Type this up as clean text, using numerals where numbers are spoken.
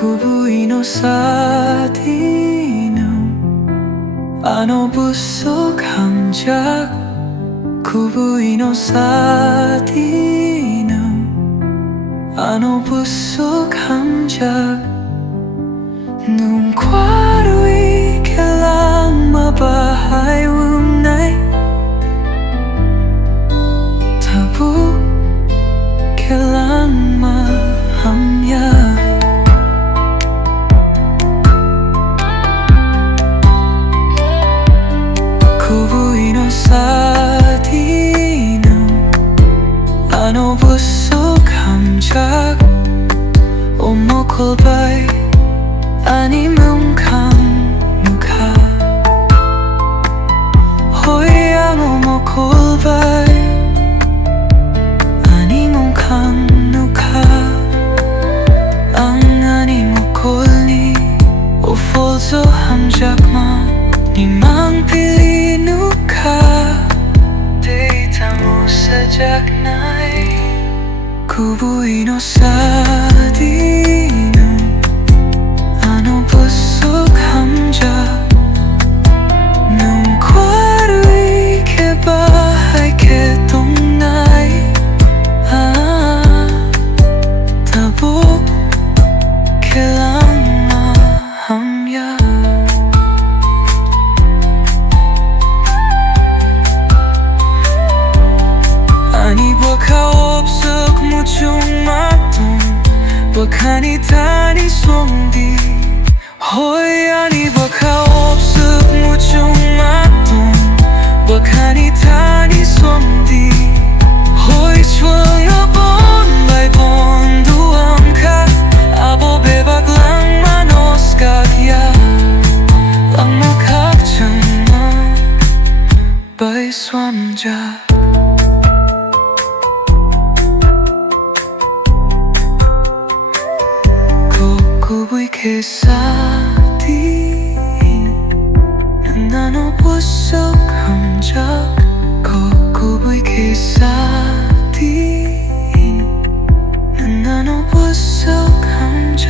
Kobui no sadi no ano busog hamjak. Kobui no sadi no ano busog hamjak. Nung kwaro'y kailang mabahay umnay tabu kailang mahamya. Kobui no sadi no ano busog hamjak. Umukulbay ani mungkang mukha. Hoy ang umukulbay ani mungkang mukha. Ang ani mukulni ufulso hamjakma ni mang pilinuka. Data mo sa jaknay. Kobui no sadi no ano busog hamjak. Nung kwaro'y kebahay ketongnay tabo kailang mahamya. Ani baka obsuk muchung matong baka ni tani somdi. Hoy ani baka obsuk muchung matong baka ni tani somdi. Hoy chuang abon bay bon duam ka abo bebak lang manos kagya lang makakchang ma bay swamja. Kobui ke sadi nano busog hamjak. Kobui ke sadi nano busog hamjak.